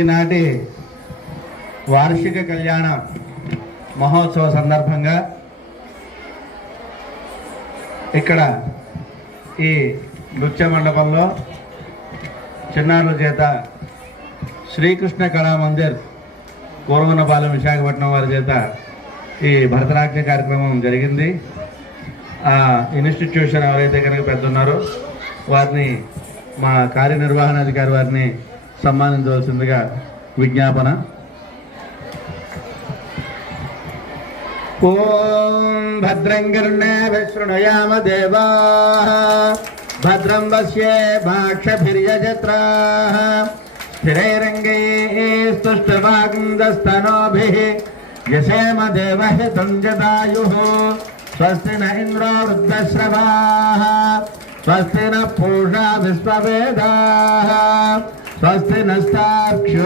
ఈనాటి వార్షిక కళ్యాణ మహోత్సవ సందర్భంగా ఇక్కడ ఈ నృత్య మండపంలో చిన్నారుల చేత శ్రీకృష్ణ కళామందిర్ కోరమన్నపాలెం విశాఖపట్నం వారి చేత ఈ భరతనాట్య కార్యక్రమం జరిగింది. ఆ ఇన్స్టిట్యూషన్ ఎవరైతే కనుక పెద్దన్నారో వారిని మా కార్యనిర్వహణాధికారి వారిని సన్మానించవలసిందిగా విజ్ఞాపన. ఓం భద్రం కర్ణేభిః శృణుయామ దేవాః భద్రం పశ్యేమాక్షభిర్యజత్రాః స్థిరైరంగైః స్తుష్टुवागुंसस्तनूभिः यशेम देवहितं जदायुः स्वस्ति न इंद्रो वृद्धश्रवाः स्वस्ति न पूषा विश्ववेदाः स्वस्ति नस्तार्क्ष्यो